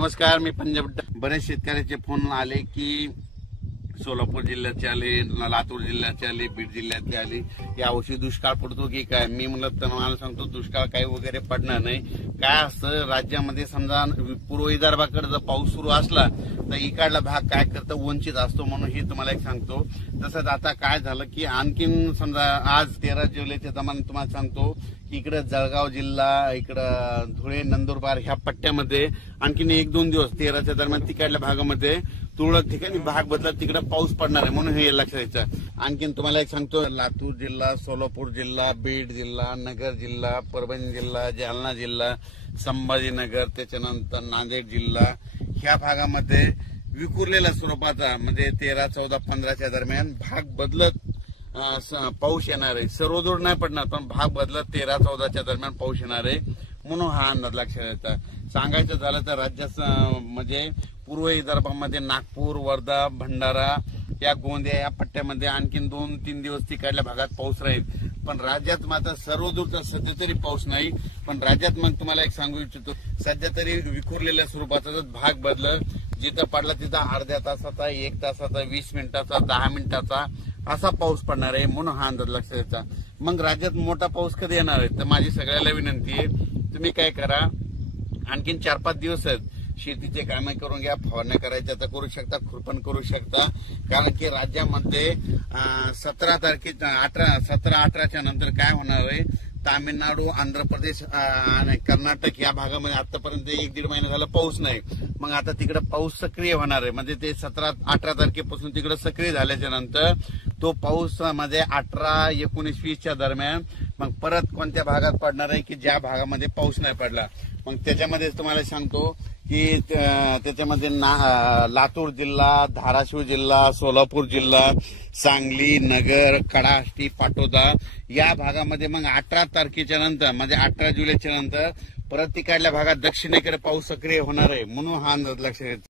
नमस्कार, मी पंजाब. बरेच शेतकऱ्याचे फोन आले की सोलापूर जिल्ह्याचे आले, लातूर जिल्ह्याचे आले, बीड जिल्ह्याचे आले, यावर्षी दुष्काळ पडतो की काय. मी म्हणलं तुम्हाला सांगतो, दुष्काळ काही वगैरे पडणार नाही. काय असतं, राज्यामध्ये समजा पूर्व विदर्भाकडे जर पाऊस सुरू असला तर इकडला भाग काय करतं, वंचित असतो. म्हणून हे तुम्हाला एक सांगतो. तसंच आता काय झालं की आणखीन समजा आज 13 जुलैच्या दरम्यान तुम्हाला सांगतो की इकडे जळगाव जिल्हा, इकडं धुळे, नंदुरबार ह्या पट्ट्यामध्ये आणखीन 1-2 दिवस 13च्या दरम्यान तिकडल्या भागामध्ये तुरळक ठिकाणी भाग बदलत तिकडे पाऊस पडणार आहे. म्हणून हे लक्षात घ्यायचं. आणखीन तुम्हाला एक सांगतो, लातूर जिल्हा, सोलापूर जिल्हा, बीड जिल्हा, नगर जिल्हा, परभणी जिल्हा, जालना जिल्हा, संभाजीनगर, त्याच्यानंतर नांदेड जिल्हा ह्या भागामध्ये विखुरलेल्या स्वरूपाचा म्हणजे 13, 14, 15च्या दरम्यान भाग बदलत पाऊस येणार आहे. सर्वदूर नाही पडणार, पण भाग बदलत 13, 14च्या दरम्यान पाऊस येणार आहे. म्हणून हा अंदाज लक्षात येतात. सांगायचं झालं तर राज्यात म्हणजे पूर्व विदर्भामध्ये नागपूर, वर्धा, भंडारा या गोंदिया या पट्ट्यामध्ये आणखीन 2-3 दिवस तिकडल्या भागात पाऊस राहील. पण राज्यात मात्र सर्वदूरचा सध्या तरी पाऊस नाही. पण राज्यात मग तुम्हाला एक सांगू इच्छितो, सध्या तरी विखुरलेल्या स्वरूपाचा भाग बदलत जिथं पडला तिथं अर्ध्या तासाचा, 1 तासाचा, 20 मिनिटाचा, 10 मिनिटाचा असा पाऊस पडणार आहे. म्हणून हा अंदाज लक्षात घ्यायचा. मग राज्यात मोठा पाऊस कधी येणार आहे, तर माझी सगळ्याला विनंती आहे, तुम्ही काय करा, आणखीन 4-5 दिवस आहेत, शेतीचे कामे करून घ्या. फवारण्या करायच्या तर करू शकता, खुरपण करू शकता. कारण की राज्यामध्ये 17-18च्या नंतर काय होणार आहे, तामिळनाडू, आंध्र प्रदेश आणि कर्नाटक या भागामध्ये आतापर्यंत 1-1.5 महिना झाला पाऊस नाही. मग आता तिकडे पाऊस सक्रिय होणार आहे. म्हणजे ते 17-18 तारखेपासून तिकडे सक्रिय झाल्याच्या नंतर तो पाऊस मध्ये 18, 19, 20च्या दरम्यान मग परत कोणत्या भागात पडणार आहे की ज्या भागामध्ये पाऊस नाही पडला. मग त्याच्यामध्ये तुम्हाला सांगतो की त्याच्यामध्ये लातूर जिल्हा, धाराशिव जिल्हा, सोलापूर जिल्हा, सांगली, नगर, कडाष्टी, पाटोदा या भागामध्ये मग 18 तारखेच्या नंतर म्हणजे 18 जुलैच्या नंतर परत तिकडल्या भागात दक्षिणेकडे पाऊस सक्रिय होणार आहे. म्हणून हा अंदाज लक्षात